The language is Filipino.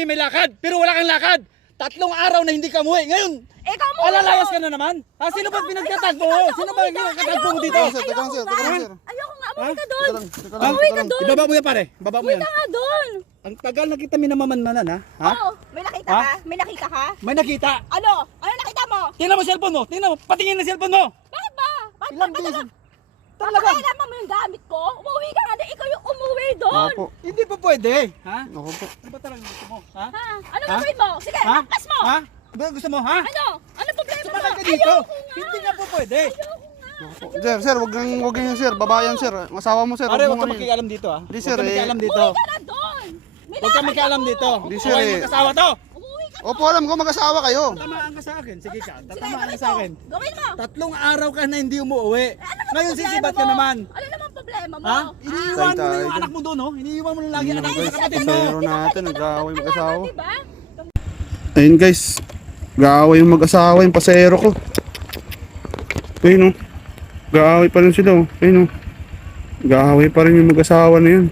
May lakad, pero wala kang lakad. 3 araw na hindi ka umuwi. Ngayon, ikaw mo. alalayas ka na naman. Ha, sino ba pinagtatagpo mo? Sino ba pinagtatagpo mo dito? Teka lang, sir. Ayoko nga, umuwi ka doon. Teka lang. Umuwi ka doon. Ibaba mo yan pare, ibaba mo Umuwi yan. ka nga doon. Ang tagal na kita minamamanmanan ha? Ha? Oo, may nakita Ha? ka? May nakita ka? May nakita. Ano? Ano nakita mo? Tingnan mo cellphone mo, tingnan mo, patingin na cellphone mo. Bakit ba? Bakit Ilang ba? beses? Talaga? Talaga. Kailangan mo yung gamit ko? Umuwi ka nga din. Ikaw yung umuwi doon. Ako po. Hindi pa pwede. Ha? Ako po. Ano ba talagang gusto mo? Ha? Ha? Ano Ha? gagawin mo? Sige, Ha? lakas mo. Ha? Ano ba gusto mo ha? Ano? Ano problema mo? Sumakay ka dito. Ayoko nga. Hindi nga po pwede. Ayoko nga. Ako po. Sir, wag kang sir. Babayan, sir. Masawa mo, sir. Pare, Wag huwag mo ka ano yun. makialam dito ha. Hindi, Huwag sir, ka makialam dito. Umuwi ka na doon. May Huwag ka lakad makialam ako. dito. Hindi, sir, Okay, eh. mag-asawa to. Umuwi ka. Opo, alam ko mag-asawa kayo. Tatamaan ka sa akin. Sige ka, Sige, tatamaan ka gawin sa mo. akin. Gawin mo. 3 araw ka na hindi umuwi. Ano naman Ngayon problema sisibat ka mo? naman. Ano naman problema mo? Ha? Iniiwan mo na yung Tay-tay. anak mo doon, oh. Iniiwan mo na lagi anak mo Guys, sa kapatid mo. pasahero natin. Nag-aaway mag-asawa. Diba? Ayun guys. Nag-aaway yung mag-asawa yung pasahero ko. Ayun o. Nag-aaway pa rin sila o. Ayun o. Nag-aaway pa rin yung mag-asawa na yun.